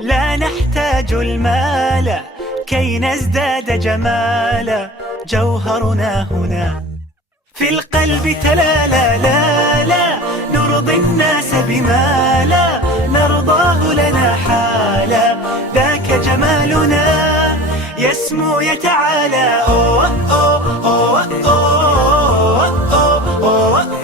لا نحتاج المال كي نزداد جمالا، جوهرنا هنا في القلب تلالا. لا لا نرضي الناس بما لا نرضاه لنا حالا، ذاك جمالنا يسمو يتعالى. أوه أوه أوه أوه أوه أوه